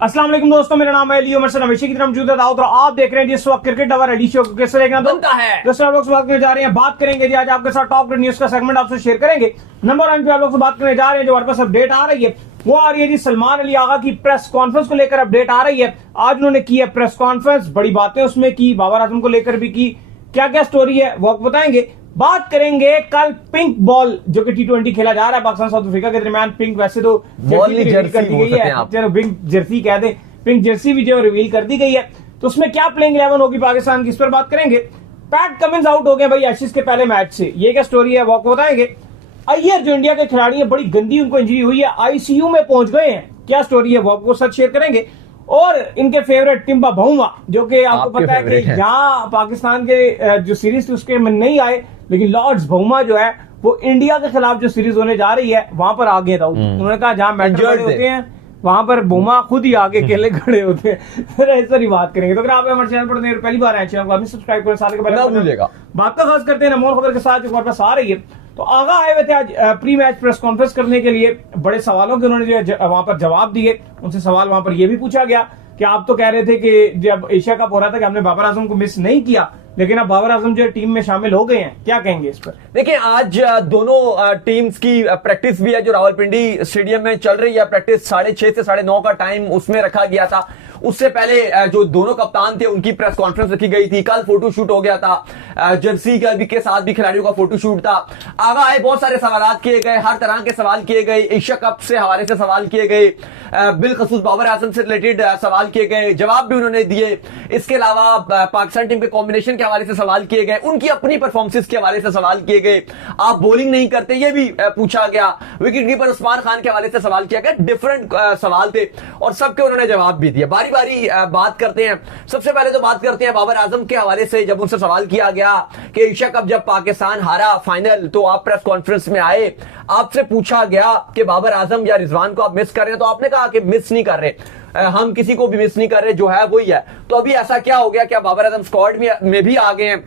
अस्सलाम वालेकुम दोस्तों, मेरा नाम है लियो मर्सन। हमेशा की तरह मौजूद है दाऊद और आप देख रहे हैं जिस वक्त क्रिकेट अवर रेडी शो कैसे देखना बनता है। दोस्तों आप लोग से बात करने जा रहे हैं, बात करेंगे जी आज आपके साथ टॉप न्यूज का सेगमेंट आपसे शेयर करेंगे। नंबर 1 पे आप लोग से बात करने जा रहे हैं, जो हमारे पास अपडेट आ रही है वो आ रही है जी सलमान अली आगा की प्रेस कॉन्फ्रेंस को लेकर अपडेट आ रही है। आज उन्होंने की है प्रेस कॉन्फ्रेंस, बड़ी बातें उसमें की, बाबर आजम को लेकर भी की। क्या क्या स्टोरी है वो आपको बताएंगे। बात करेंगे कल पिंक बॉल जो कि T20 खेला जा रहा है पाकिस्तान साउथ अफ्रीका के दरमियान। पिंक वैसे तो जर्सी कर दी गई है, चलो पिंक जर्सी कह दें, पिंक जर्सी भी जो रिवील कर दी गई है। तो उसमें क्या प्लेइंग 11 होगी पाकिस्तान की, इस पर बात करेंगे। पैट कमिंस आउट हो गए भाई एशेज के पहले मैच से, ये क्या स्टोरी है वो आपको बताएंगे। अय्यर जो इंडिया के खिलाड़ी है, बड़ी गंदी उनको इंजरी हुई है, आईसीयू में पहुंच गए हैं, क्या स्टोरी है वो आपको साथ शेयर करेंगे। और इनके फेवरेट टिम्बा भुम्मा जो कि आपको पता है कि यहाँ पाकिस्तान के जो सीरीज थी उसके में नहीं आए, लेकिन लॉर्ड्स भुम्मा जो है वो इंडिया के खिलाफ जो सीरीज होने जा रही है वहां पर आगे था। उन्होंने कहा जहां मैच होते हैं वहां पर भुम्मा खुद ही आगे अकेले खड़े होते हैं। फिर ऐसा नहीं बात करेंगे। तो अगर आप हमारे चैनल पर पहली बार आए, चैनल को अभी सब्सक्राइब करें, सारे के बारे बात का खास करते हैं नमोर खबर के साथ जो हमारे पास आ रही है। तो आगा आए हुए थे आज प्री मैच प्रेस कॉन्फ्रेंस करने के लिए, बड़े सवालों के उन्होंने जो वहां पर जवाब दिए। उनसे सवाल वहां पर यह भी पूछा गया कि आप तो कह रहे थे कि जब एशिया कप हो रहा था कि हमने बाबर आजम को मिस नहीं किया, लेकिन अब बाबर आजम जो टीम में शामिल हो गए हैं, क्या कहेंगे इस पर। देखिए आज दोनों टीम्स की प्रैक्टिस भी है जो रावलपिंडी स्टेडियम में चल रही है। प्रैक्टिस 6:30 से 9:30 का टाइम उसमें रखा गया था। उससे पहले जो दोनों कप्तान थे उनकी प्रेस कॉन्फ्रेंस रखी गई थी। कल फोटो शूट हो गया था, जर्सी के साथ भी खिलाड़ियों का फोटो शूट था। आगा आए, बहुत सारे सवाल किए गए, हर तरह के सवाल किए गए, एशिया कप से हवाले से सवाल किए गए, बिलखसूस बाबर आजम से रिलेटेड सवाल किए गए, जवाब भी उन्होंने दिए। इसके अलावा पाकिस्तान टीम के कॉम्बिनेशन के हवाले से सवाल किए गए, उनकी अपनी परफॉर्मेंस के हवाले से सवाल किए गए। आप बॉलिंग नहीं करते ये भी पूछा गया। विकेट कीपर उस्मान खान के हवाले से सवाल किया गया। डिफरेंट सवाल थे और सबके उन्होंने जवाब भी दिया। बारी बारी बात करते हैं। सबसे पहले तो बात करते हैं बाबर आजम के हवाले से। जब उनसे सवाल किया गया कि एशिया कप जब पाकिस्तान हारा फाइनल तो आप प्रेस कॉन्फ्रेंस में आए, आपसे पूछा गया कि बाबर आजम या रिजवान को आप मिस कर रहे हैं, तो आपने कहा कि मिस नहीं कर रहे, हम किसी को भी मिस नहीं कर रहे, जो है वही है। तो अभी ऐसा क्या हो गया, क्या बाबर आजम स्क्वाड में भी आ गए हैं?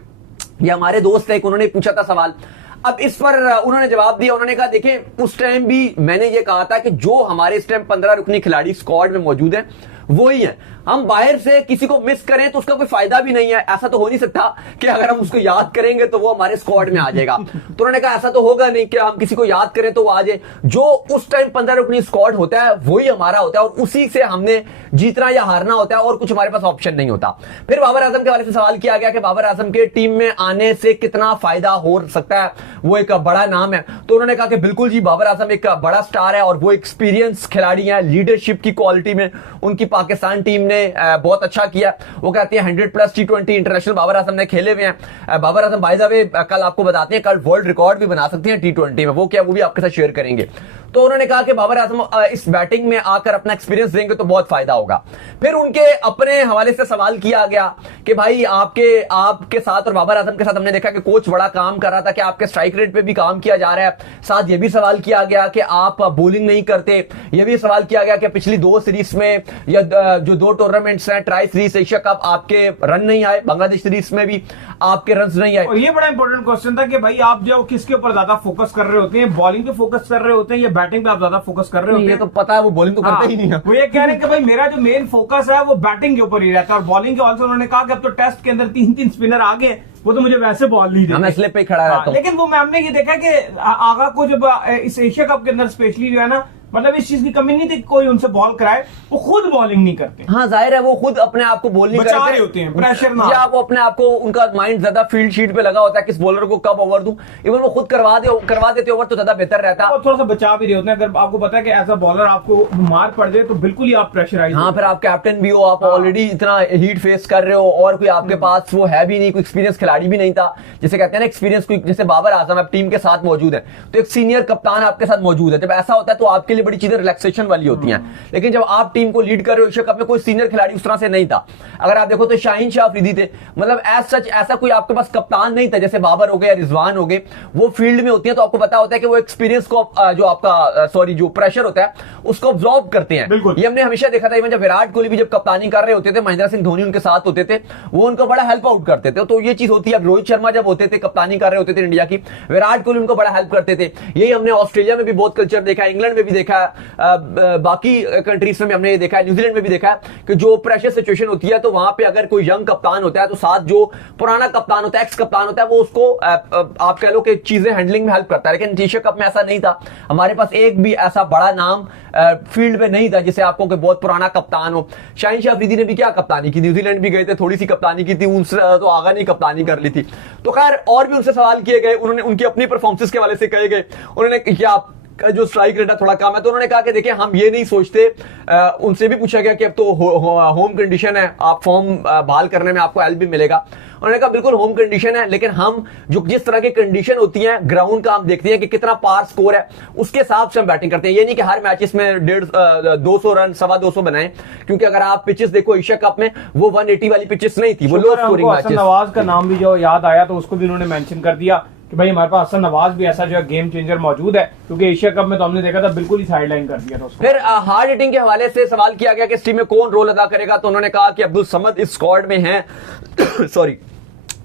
ये हमारे दोस्त थे, उन्होंने पूछा था सवाल। अब इस पर उन्होंने जवाब दिया। उन्होंने कहा देखें, उस टाइम भी मैंने ये कहा था कि जो हमारे इस टाइम 15 रुकनी खिलाड़ी स्क्वाड में मौजूद है वही है। हम बाहर से किसी को मिस करें तो उसका कोई फायदा भी नहीं है। ऐसा तो हो नहीं सकता कि अगर हम उसको याद करेंगे तो वो हमारे स्क्वाड में आ जाएगा। तो उन्होंने कहा ऐसा तो होगा नहीं कि हम किसी को याद करें तो वो आ जाए। जो उस टाइम 15 रुकनी स्क्वाड होता है वही हमारा होता है और उसी से हमने जीतना या हारना होता है और कुछ हमारे पास ऑप्शन नहीं होता। फिर बाबर आजम के हवाले से सवाल किया गया कि बाबर आजम के टीम में आने से कितना फायदा हो सकता है, वो एक बड़ा नाम है। तो उन्होंने कहा कि बिल्कुल जी, बाबर आजम एक बड़ा स्टार है और वो एक्सपीरियंस खिलाड़ी है। लीडरशिप की क्वालिटी में उनकी पाकिस्तान टीम ने बहुत अच्छा किया। वो कहते हैं 100+ T20 इंटरनेशनल बाबर आजम ने खेले हुए हैं। Babar Azam by the way कल आपको बताते हैं, कल वर्ल्ड रिकॉर्ड भी बना सकते हैं T20 में। वो क्या, वो भी आपके साथ शेयर करेंगे। तो उन्होंने कहा कि बाबर आजम इस बैटिंग में आकर अपना एक्सपीरियंस देंगे तो बहुत फायदा होगा। फिर उनके अपने हवाले से सवाल किया गया कि भाई आपके साथ और बाबर आजम के साथ हमने देखा कि कोच बड़ा काम कर रहा था, कि आपके स्ट्राइक रेट पे भी काम किया जा रहा है। साथ ये भी सवाल किया गया कि आप बॉलिंग नहीं करते। ये भी सवाल किया गया कि पिछली 2 सीरीज में या जो 2 टूर्नामेंट्स हैं, ट्राई सीरीज, एशिया कप, आपके रन नहीं आए। बांग्लादेश सीरीज में भी आपके रन नहीं आए। और ये बड़ा इंपॉर्टेंट क्वेश्चन था कि भाई आप जो किसके ऊपर ज्यादा फोकस कर रहे होते हैं, बॉलिंग पे फोकस कर रहे होते हैं या बैटिंग पे आप ज्यादा फोकस कर रहे होते हैं? ये तो पता है, वो बॉलिंग तो करते ही नहीं है। वो ये कह रहे हैं कि भाई मेरा जो मेन फोकस है वो बैटिंग के ऊपर ही रहता है। और बॉलिंग के ऑल्सो उन्होंने कहा कि अब तो टेस्ट के अंदर 3-3 स्पिनर आ गए, वो तो मुझे वैसे बॉल नहीं देते, मैं स्लिप पे खड़ा रहता हूं। लेकिन वो हमने ये देखा कि आगा को जब इस एशिया कप के अंदर स्पेशली जो है ना, मतलब इस चीज की कमी नहीं थी कोई उनसे बॉल कराए, वो खुद बॉलिंग नहीं करते। हाँ, जाहिर है वो खुद अपने आप को बॉल नहीं बचा रहे होते हैं, प्रेशर ना, या वो अपने आप को, उनका माइंड ज्यादा फील्ड शीट पे लगा होता है, किस बॉलर को कब ओवर दूं। इवन वो खुद करवा देते ओवर तो ज्यादा बेहतर रहता है। थोड़ा सा बचा भी रहे होते हैं। अगर आपको पता है कि ऐसा बॉलर आपको मार पड़ जाए तो बिल्कुल ही आप प्रेशराइज। हाँ, फिर आप कैप्टन भी हो, आप ऑलरेडी इतना हीट फेस कर रहे हो और कोई आपके पास वो है भी नहीं, कोई एक्सपीरियंस खिलाड़ी भी नहीं था। जैसे कहते हैं ना एक्सपीरियंस, कोई जैसे बाबर आजम अब टीम के साथ मौजूद है तो एक सीनियर कप्तान आपके साथ मौजूद है। जब ऐसा होता है तो आपके लिए बड़ी चीजें रिलैक्सेशन वाली होती हैं। लेकिन जब आप टीम को लीड कर रहे हो, एशिया कप में कोई सीनियर खिलाड़ी उस तरह से नहीं था। अगर आप देखो तो शाहीन शाह अफरीदी थे, मतलब एज सच ऐसा कोई आपके पास कप्तान नहीं था जैसे बाबर हो गए या रिजवान हो गए। वो फील्ड में होती है तो आपको पता होता है कि वो एक्सपीरियंस को जो आपका जो प्रेशर होता है उसको ऑब्जॉर्व करते हैं। ये हमने हमेशा देखा था। इवन जब विराट कोहली भी जब कप्तानी कर रहे होते थे, महेंद्र सिंह धोनी उनके साथ होते थे, वो उनको बड़ा हेल्प आउट करते थे। तो ये चीज होती है। अब रोहित शर्मा जब होते थे, कप्तानी कर रहे होते थे इंडिया की, विराट कोहली उनको बड़ा हेल्प करते थे। यही हमने ऑस्ट्रेलिया में भी बहुत कल्चर देखा, इंग्लैंड में भी देखा देखा है, बाकी कंट्रीज में भी हमने ये देखा है, न्यूजीलैंड में भी देखा है कि जो प्रेशर सिचुएशन होती है तो वहां पे अगर कोई यंग कप्तान होता है तो साथ जो पुराना कप्तान होता है, एक्स कप्तान होता है, वो उसको आप कह लो कि चीजें हैंडलिंग में हेल्प करता है। लेकिन एशिया कप में ऐसा नहीं था, हमारे पास एक भी ऐसा बड़ा नाम फील्ड में नहीं था जिसे आपको कि बहुत पुराना कप्तान हो। शाहीन शाह अफरीदी ने भी क्या कप्तानी की, न्यूजीलैंड भी गए थे, थोड़ी सी कप्तानी की थी, उनसे तो आगा नहीं कप्तानी कर ली थी। तो खैर और भी उनसे सवाल किए गए, उन्होंने उनकी अपनी परफॉर्मेंस के हवाले से कहे गए, उन्होंने क्या जो स्ट्राइक रेट है थोड़ा कम है, तो उन्होंने कहा कि देखिए हम ये नहीं सोचते, उनसे भी पूछा गया कि अब तो होम कंडीशन है, आप फॉर्म बहाल करने में आपको हेल्प भी मिलेगा। उन्होंने कहा बिल्कुल होम कंडीशन है, लेकिन हम जो जिस तरह की कंडीशन होती है ग्राउंड का हम देखते हैं कि कितना पार स्कोर है, उसके हिसाब से हम बैटिंग करते हैं। ये नहीं कि हर मैचेस में 200 रन 225 बनाएं, क्योंकि अगर आप पिचेस देखो एशिया कप में वो 180 वाली पिचेस नहीं थी, वो लो स्कोरिंग मैचेस। नवाज का नाम भी जो याद आया तो उसको भी उन्होंने मेंशन कर दिया कि भाई हमारे पास हसन नवाज भी ऐसा जो है गेम चेंजर मौजूद है, क्योंकि एशिया कप में तो हमने देखा था बिल्कुल ही साइडलाइन कर दिया था उसको। फिर हार्ड हिटिंग के हवाले से सवाल किया गया कि इस टीम में कौन रोल अदा करेगा, तो उन्होंने कहा कि अब्दुल समद इस स्क्वाड में हैं सॉरी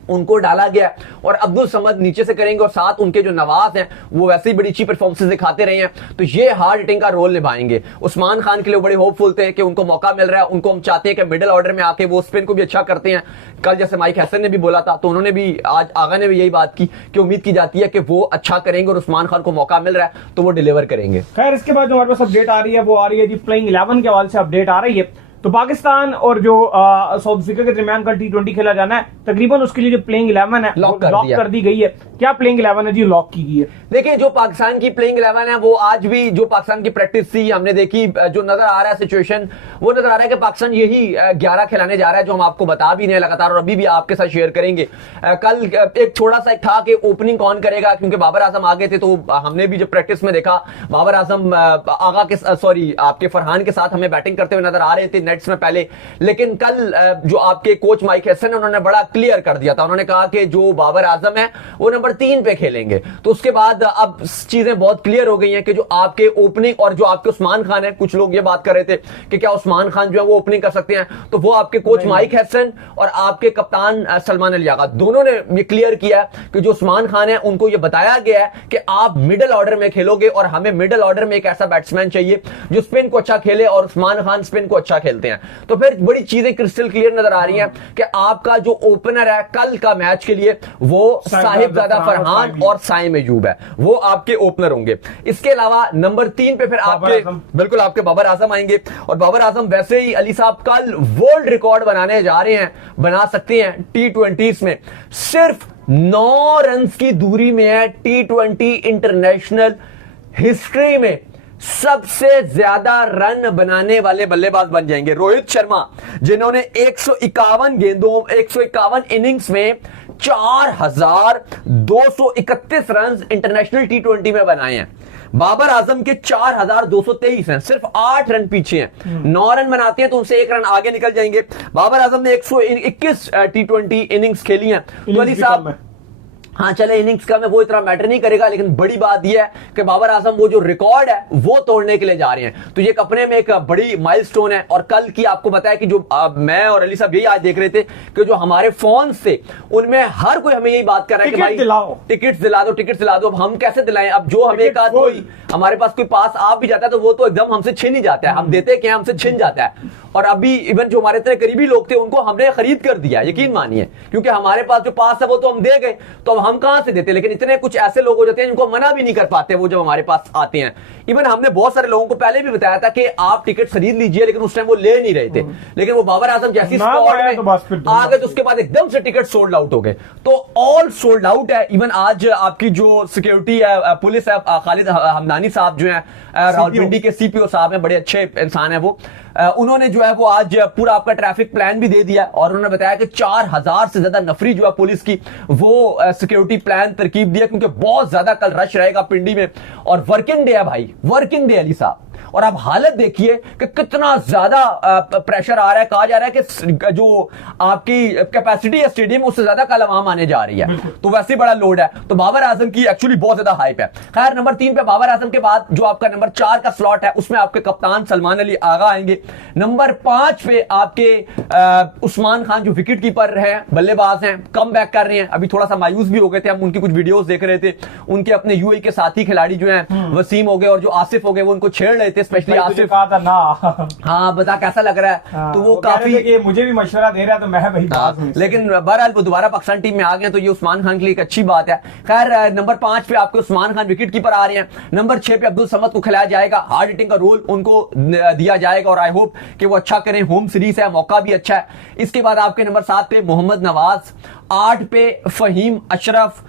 उनको डाला गया और अब्दुल समद नीचे से करेंगे और साथ उनके जो नवाज हैं वो वैसे ही बड़ी अच्छी परफॉर्मेंस दिखाते रहे हैं, तो ये हार्ड हिटिंग का रोल निभाएंगे। उस्मान खान के लिए बड़े होपफुल थे कि उनको मौका मिल रहा है, उनको हम चाहते हैं कि मिडिल ऑर्डर में आके वो स्पिन को भी अच्छा करते हैं। कल जैसे माइक हसन ने भी बोला था, तो उन्होंने भी आज आगा ने भी यही बात की कि उम्मीद की जाती है कि वो अच्छा करेंगे और उस्मान खान को मौका मिल रहा है तो वो डिलीवर करेंगे। खैर इसके बाद जो हमारे पास अपडेट आ रही है वो आ रही है जी प्लेइंग 11 के हवाले से अपडेट आ रही है। तो पाकिस्तान और जो साउथ अफ्रीका के दरमियान कल T20 खेला जाना है, तकरीबन उसके लिए जो प्लेइंग 11 है लॉक कर दी गई है। क्या प्लेइंग 11 है जी लॉक की गई है? देखिए जो पाकिस्तान की प्लेइंग 11 है वो आज भी जो पाकिस्तान की प्रैक्टिस थी हमने देखी, जो नजर आ रहा है सिचुएशन वो नजर आ रहा है कि पाकिस्तान यही 11 खिलाने जा रहा है, जो हम आपको बता भी नहीं लगातार और अभी भी आपके साथ शेयर करेंगे। कल एक थोड़ा सा था कि ओपनिंग कौन करेगा, क्योंकि बाबर आजम आ गए थे, तो हमने भी जब प्रैक्टिस में देखा बाबर आजम आगा के सॉरी आपके फरहान के साथ हमें बैटिंग करते हुए नजर आ रहे थे नेट्स में पहले। लेकिन कल जो आपके कोच माइक हसन उन्होंने बड़ा क्लियर कर दिया था, उन्होंने कहा कि जो बाबर आजम है वो नंबर 3 पे खेलेंगे। तो उसके बाद अब चीजें बहुत क्लियर हो गई हैं कि जो आपके ओपनिंग और जो आपके उस्मान खान है, कुछ लोग ये बात कर रहे थे कि क्या उस्मान खान जो है वो ओपनिंग कर सकते हैं, तो वो आपके कोच माइक हसन और आपके कप्तान सलमान अली आगा दोनों ने ये क्लियर किया कि जो उस्मान खान है उनको ये बताया गया है कि आप मिडिल ऑर्डर में खेलोगे और हमें मिडिल ऑर्डर में एक ऐसा बैट्समैन चाहिए जो स्पिन को अच्छा खेले, और उस्मान खान स्पिन को अच्छा खेलते हैं। तो फिर बड़ी चीजें क्रिस्टल क्लियर नजर आ रही हैं कि आपका जो ओपनर है कल का मैच के लिए वो साहिबजादा फरहान और साइम अयूब है, वो आपके ओपनर होंगे। इसके अलावा नंबर 3 पे फिर आपके बिल्कुल आपके बाबर आजम आएंगे, और बाबर आजम वैसे ही अली साहब कल वर्ल्ड रिकॉर्ड बनाने जा रहे हैं, बना सकते हैं T20s में। सिर्फ 9 रन की दूरी में है T20 इंटरनेशनल हिस्ट्री में सबसे ज्यादा रन बनाने वाले बल्लेबाज बन जाएंगे रोहित शर्मा, जिन्होंने 151 गेंदों 151 इनिंग्स में 4231 रन इंटरनेशनल T20 में बनाए हैं। बाबर आजम के 4223 हैं, सिर्फ 8 रन पीछे हैं। 9 रन बनाते हैं तो उनसे 1 रन आगे निकल जाएंगे। बाबर आजम ने 121 T20 इनिंग्स खेली हैं। तो अली साहब हाँ चले इनिंग्स का में वो इतना मैटर नहीं करेगा, लेकिन बड़ी बात यह है कि बाबर आजम वो जो रिकॉर्ड है वो तोड़ने के लिए जा रहे हैं, तो ये अपने में एक बड़ी माइलस्टोन है। और कल की आपको बताया कि जो मैं और अली साहब यही आज देख रहे थे कि जो हमारे फोन से उनमें हर कोई हमें यही बात कर रहा है कि भाई टिकट दिला दो, टिकट दिला दो। अब हम कैसे दिलाएं? अब जो हमें एक आध कोई हमारे पास कोई पास आ भी जाता है तो वो तो एकदम हमसे छिन ही जाता है, हम देते क्या हमसे छिन जाता है। और अभी इवन जो हमारे इतने करीबी लोग थे उनको हमने खरीद कर दिया, यकीन मानिए, क्योंकि हमारे पास जो पास है वो तो हम दे गए, तो अब हम कहां से देते। लेकिन इतने कुछ ऐसे लोग हो जाते हैं जिनको मना भी नहीं कर पाते वो जब हमारे पास आते हैं। इवन हमने बहुत सारे लोगों को पहले भी बताया था कि आप टिकट खरीद लीजिए, लेकिन उस टाइम वो ले नहीं रहे थे। लेकिन वो बाबर आजम जैसी स्क्वाड में आ गए तो उसके बाद एकदम से टिकट सोल्ड आउट हो गए, तो ऑल सोल्ड आउट है। इवन आज आपकी जो सिक्योरिटी है पुलिस है, खालिद हमदानी साहब जो है रावलपिंडी के सीपीओ साहब हैं, बड़े अच्छे इंसान है वो, उन्होंने जो है वो आज पूरा आपका ट्रैफिक प्लान भी दे दिया, और उन्होंने बताया कि 4000 से ज्यादा नफरी जो है पुलिस की वो सिक्योरिटी प्लान तरकीब दिया, क्योंकि बहुत ज्यादा कल रश रहेगा पिंडी में। और वर्किंग डे है भाई, वर्किंग डे अली साहब, और आप हालत देखिए कि कितना ज्यादा प्रेशर आ रहा है। कहा जा रहा है कि जो आपकी कैपेसिटी है स्टेडियम उससे ज्यादा कल आवाम आने जा रही है, तो वैसे बड़ा लोड है। तो बाबर आजम की एक्चुअली बहुत ज्यादा हाइप है। खैर, नंबर 3 पे बाबर आजम के बाद जो आपका नंबर 4 का स्लॉट है उसमें आपके कप्तान सलमान अली आगा आएंगे। नंबर 5 पे आपके उस्मान खान जो विकेट कीपर हैं, बल्लेबाज हैं, कम बैक कर रहे हैं। अभी थोड़ा सा मायूस भी हो गए थे, हम उनकी कुछ वीडियोस देख रहे थे। उनके अपने यूएई के साथी खिलाड़ी जो हैं वसीम हो गए और जो आसिफ हो गए, वो उनको छेड़ रहे थे, स्पेशली आसिफ। कहा था ना हाँ, बता कैसा लग रहा है। तो वो काफी मुझे भी मशवरा दे रहा है, तो मैं भाई लेकिन बहरहाल वो दोबारा पाकिस्तान टीम में आ गए, तो ये उस्मान खान के लिए एक अच्छी बात है। खैर, नंबर 5 पे आपके उस्मान खान विकेट कीपर आ रहे हैं। नंबर 6 पे अब्दुल समद को खिलाया जाएगा, हार्ड हिटिंग का रोल उनको दिया जाएगा और आई होप कि वो अच्छा करें। होम सीरीज है, मौका भी अच्छा है। इसके बाद आपके नंबर 7 पे मोहम्मद नवाज, 8 पे फहीम अशरफ।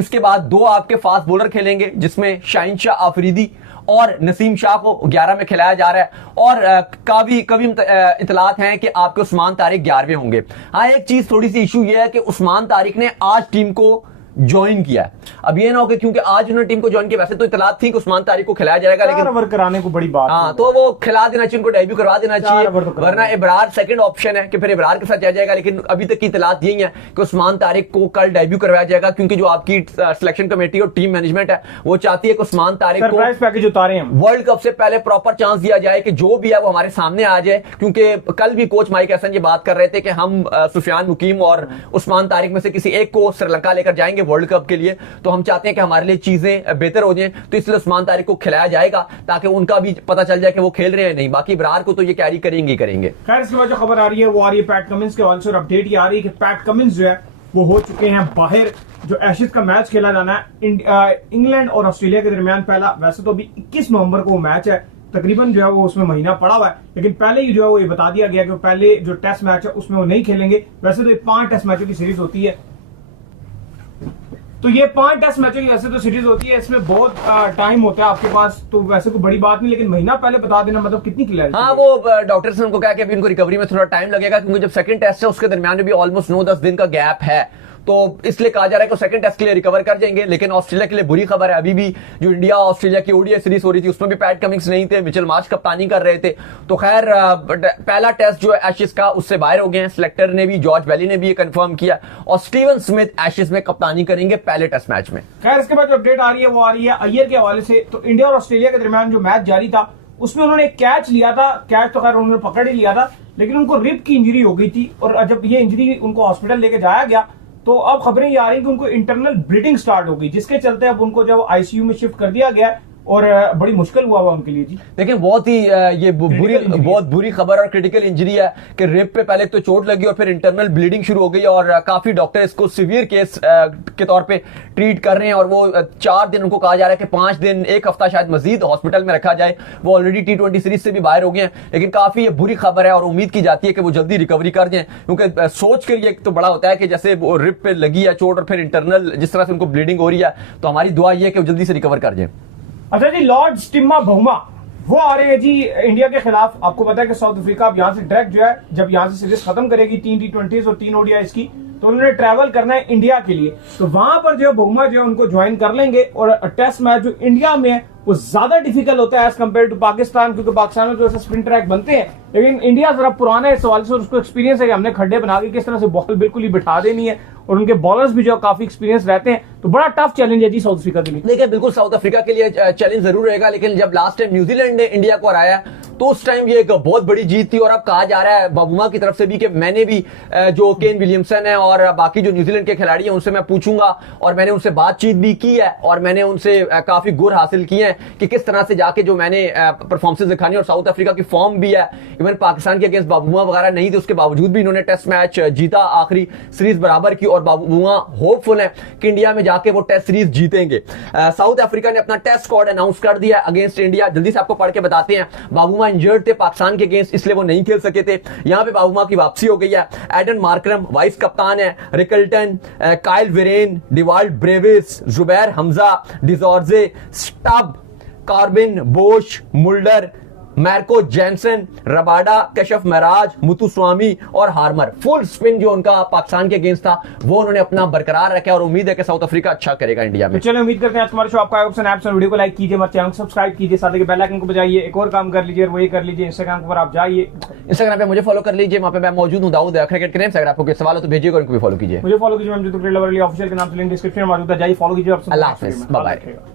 इसके बाद 2 आपके फास्ट बॉलर खेलेंगे जिसमें शाहीन शाह आफरीदी और नसीम शाह को 11 में खिलाया जा रहा है। और कभी इतलात हैं कि आपके उस्मान तारिक 11वें होंगे। हाँ, एक चीज थोड़ी सी इशू ये है कि उस्मान तारिक ने आज टीम को ज्वाइन किया है। अब ये ना हो कि क्योंकि आज उन्होंने टीम को ज्वाइन किया, वैसे तो इतलात थी कि उस्मान तारिक को खिलाया जाएगा, लेकिन ओवर कराने को बड़ी बात। हाँ, तो वो खिला देना चाहिए, उनको डेब्यू करवा देना चाहिए, वरना इब्रार सेकंड ऑप्शन है कि फिर इब्रार के साथ जाया जाएगा। लेकिन अभी तक की इतलात यही है कि उस्मान तारिक को कल डेब्यू करवाया जाएगा, क्योंकि जो आपकी सिलेक्शन कमेटी और टीम मैनेजमेंट है वो चाहती है कि उस्मान तारिक को पैकेज उतारे हम वर्ल्ड कप से पहले प्रॉपर चांस दिया जाए कि जो भी है वो हमारे सामने आ जाए। क्योंकि कल भी कोच माइक हसन ये बात कर रहे थे कि हम सुफियान मुकीम और उस्मान तारिक में से किसी एक को श्रीलंका लेकर जाएंगे वर्ल्ड कप के लिए, तो हम चाहते हैं कि हमारे लिए चीजें बेहतर हो जाएं, तो इसलिए उस्मान तारिक को खिलाया जाएगा ताकि उनका भी पता चल जाए कि वो खेल रहे हैं नहीं। बाकी इब्रार को तो ये कैरी करेंगे। खैर, इसके बाद जो खबर आ रही है वो आ रही है पैट कमिंस के हवाले से, और अपडेट ये आ रही है कि पैट कमिंस जो है वो हो चुके हैं बाहर। जो एशेज का मैच खेला जाना है इंग्लैंड और ऑस्ट्रेलिया के दरमियान पहला, वैसे तो अभी 21 नवंबर को मैच है, तकरीबन जो है वो उसमें महीना पड़ा हुआ है, लेकिन पहले ही जो है वो ये बता दिया गया कि पहले जो टेस्ट मैच है उसमें वो नहीं खेलेंगे। वैसे तो ये 5 टेस्ट मैचों की सीरीज होती है, तो ये 5 टेस्ट मैचों की वैसे तो सीरीज होती है, इसमें बहुत टाइम होता है आपके पास, तो वैसे कोई बड़ी बात नहीं, लेकिन महीना पहले बता देना मतलब कितनी क्लियरिटी। हाँ, वो डॉक्टर्स ने उनको कहा कि अभी इनको रिकवरी में थोड़ा टाइम लगेगा, क्योंकि जब सेकंड टेस्ट है उसके दरमियान भी ऑलमोस्ट 9-10 दिन का गैप है, तो इसलिए कहा जा रहा है कि सेकंड टेस्ट के लिए रिकवर कर जाएंगे। लेकिन ऑस्ट्रेलिया के लिए बुरी खबर है, अभी भी जो इंडिया ऑस्ट्रेलिया की ओडीआई सीरीज हो रही थी उसमें भी पैट कमिंस नहीं थे, मिचेल मार्श कप्तानी कर रहे थे। तो खैर, पहला टेस्ट जो है एशेज का उससे बाहर हो गए हैं। सिलेक्टर ने भी, जॉर्ज बेली ने भी ये कंफर्म किया, और स्टीवन स्मिथ एशेज में कप्तानी करेंगे पहले टेस्ट मैच में। खैर, इसके बाद जो अपडेट आ रही है वो आ रही है अय्यर के हवाले से। तो इंडिया और ऑस्ट्रेलिया के दरमियान जो मैच जारी था उसमें उन्होंने एक कैच लिया था, कैच तो खैर उन्होंने पकड़ ही लिया था, लेकिन उनको रिब की इंजरी हो गई थी, और जब ये इंजरी उनको हॉस्पिटल लेके जाया गया तो अब खबरें ये आ रही कि उनको इंटरनल ब्लीडिंग स्टार्ट हो गई, जिसके चलते अब उनको जब आईसीयू में शिफ्ट कर दिया गया और बड़ी मुश्किल हुआ उनके लिए जी। देखिए, बहुत ही ये बहुत बुरी खबर और क्रिटिकल इंजरी है कि रिब पे पहले तो चोट लगी और फिर इंटरनल ब्लीडिंग शुरू हो गई, और काफी डॉक्टर इसको सीवियर केस के तौर पे ट्रीट कर रहे हैं, और वो 4 दिन उनको कहा जा रहा है कि 5 दिन 1 हफ्ता शायद मजीद हॉस्पिटल में रखा जाए। वो ऑलरेडी T20 सीरीज से भी बाहर हो गए हैं, लेकिन काफी ये बुरी खबर है और उम्मीद की जाती है कि वो जल्दी रिकवरी कर जाए, क्योंकि सोच कर ये तो बड़ा होता है कि जैसे वो रिब पे लगी है चोट और फिर इंटरनल जिस तरह से उनको ब्लीडिंग हो रही है, तो हमारी दुआ ये है कि वो जल्दी से रिकवर कर जाए। अच्छा जी, लॉर्ड स्टिम्मा बहुमा वो आ रहे हैं जी इंडिया के खिलाफ। आपको पता है कि साउथ अफ्रीका अब यहाँ से डायरेक्ट जो है, जब यहाँ से सीरीज खत्म करेगी 3 T20s और 3 ODIs की, तो उन्होंने ट्रैवल करना है इंडिया के लिए, तो वहां पर जो बहुमा जो है उनको ज्वाइन कर लेंगे। और टेस्ट मैच जो इंडिया में है वो ज्यादा डिफिकल्ट होता है एज कम्पेयर टू पाकिस्तान, क्योंकि पाकिस्तान में जो ऐसे स्पिन ट्रैक बनते हैं, लेकिन इंडिया जरा पुराना है इस सवाल से, उसको एक्सपीरियंस है कि हमने खड्डे बना के किस तरह से बॉल बिल्कुल ही बिठा देनी है, और उनके बॉलर्स भी जो काफी एक्सपीरियंस रहते हैं, तो बड़ा टफ चैलेंज है जी साउथ अफ्रीका के लिए। देखिए, बिल्कुल साउथ अफ्रीका के लिए चैलेंज जरूर रहेगा, लेकिन जब लास्ट टाइम न्यूजीलैंड ने इंडिया को हराया तो उस टाइम ये एक बहुत बड़ी जीत थी, और अब कहा जा रहा है बाबूमा की तरफ से भी कि मैंने भी जो केन विलियमसन है और बाकी जो न्यूजीलैंड के खिलाड़ी हैं उनसे मैं पूछूंगा, और मैंने उनसे बातचीत भी की है, और मैंने उनसे काफी गुर हासिल किए हैं कि किस तरह से जाके जो मैंने परफॉर्मेंस दिखानी, और साउथ अफ्रीका की फॉर्म भी है, इवन पाकिस्तान के अगेंस्ट बाबूमा वगैरह नहीं थे, उसके बावजूद भी इन्होंने टेस्ट मैच जीता, आखिरी सीरीज बराबर की, और बाबूमा होपफुल है कि इंडिया में जाके वो टेस्ट सीरीज जीतेंगे। साउथ अफ्रीका ने अपना टेस्ट स्क्वाड अनाउंस कर दिया अगेंस्ट इंडिया। जल्दी से आपको पढ़ के बताते हैं। बाबूमा इंजर्ड थे पाकिस्तान के अगेंस्ट, इसलिए वो नहीं खेल सके थे। यहां पे बाबूमा की वापसी हो गई है। एडन मार्करम वाइस कप्तान है, Rickelton, Kyle Verreynne, Dewald Brevis, Zubair Hamza, de Zorzi, Stubbs, Corbin, Bosch, Mulder, Marco Jansen, Rabada, Keshav Maharaj, Muthusamy और हार्मर। फुल स्पिन जो उनका पाकिस्तान के अगेंस्ट था वो उन्होंने अपना बरकरार रखा और उम्मीद है कि साउथ अफ्रीका अच्छा करेगा इंडिया में। तो चलो उम्मीद करते हैं आज हमारे शो आपका ऑप्शन ऐप्स वीडियो को लाइक कीजिए, हमारे चैनल को सब्सक्राइब कीजिए, साथ ही बेल आइकन को बजाइए। एक और काम कर लीजिए, वही कर लीजिए, इंस्टाग्राम पर आप जाइए, इंस्टाग्राम पे मुझे फॉलो कर लीजिए, वहां पे मैं मौजूद हूं, दाऊद क्रिकेट के नेम से। अगर आपको कोई सवाल हो तो भेजिएगा, उनको भी फॉलो कीजिए। मुझे फॉलो कीजिए, ऑफिशियल के नाम से लिंक डिस्क्रिप्शन में मौजूद है, जाइए फॉलो कीजिए। अल्लाह हाफिज, बाय बाय।